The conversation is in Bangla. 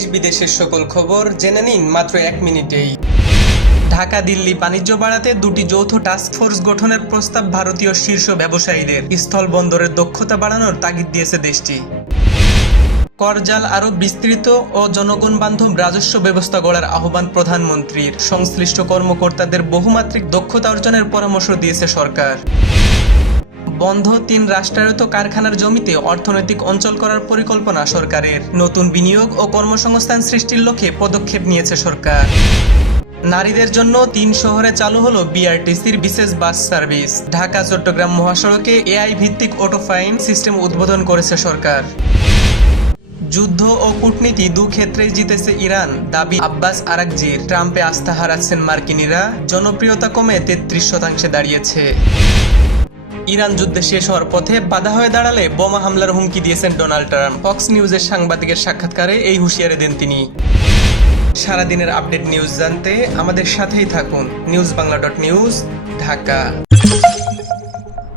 দেশ বিদেশের সকল খবর জেনে নিন মাত্র 1 মিনিটেই। ঢাকা দিল্লি বাণিজ্য বাড়াতে দুটি যৌথ টাস্ক ফোর্স গঠনের প্রস্তাব ভারতীয় শীর্ষ ব্যবসায়ীদের। স্থল বন্দরের দক্ষতা বাড়ানোর তাগিদ দিয়েছে দেশটি। করজাল আরও বিস্তৃত ও জনগণ বান্ধব রাজস্ব ব্যবস্থা গড়ার আহ্বান প্রধানমন্ত্রীর। সংশ্লিষ্ট কর্মকর্তাদের বহুমাত্রিক দক্ষতা অর্জনের পরামর্শ দিয়েছে সরকার। বন্ধ 3 রাষ্ট্রায়ত্ত কারখানার জমিতে অর্থনৈতিক অঞ্চল করার পরিকল্পনা সরকারের। নতুন বিনিয়োগ ও কর্মসংস্থান সৃষ্টির লক্ষ্যে পদক্ষেপ নিয়েছে সরকার। নারীদের জন্য 3 শহরে চালু হলো বিআরটিসির বিশেষ বাস সার্ভিস। ঢাকা চট্টগ্রাম মহাসড়কে এআই ভিত্তিক অটো ফাইন সিস্টেম উদ্বোধন করেছে সরকার। যুদ্ধ ও কূটনীতি দু ক্ষেত্রেই জিতেছে ইরান, দাবি আব্বাস আরাকজির। ট্রাম্পে আস্থা হারাচ্ছেন মার্কিনিরা, জনপ্রিয়তা কমে 33% দাঁড়িয়েছে। ইরান যুদ্ধে শেষ হওয়ার পথে বাধা হয়ে দাঁড়ালে বোমা হামলার হুমকি দিয়েছেন ডোনাল্ড ট্রাম্প। ফক্স নিউজের সাংবাদিকের সাক্ষাৎকারে এই হুঁশিয়ারি দেন তিনি। সারাদিনের আপডেট নিউজ জানতে আমাদের সাথেই থাকুন। নিউজবাংলা.নিউজ, ঢাকা।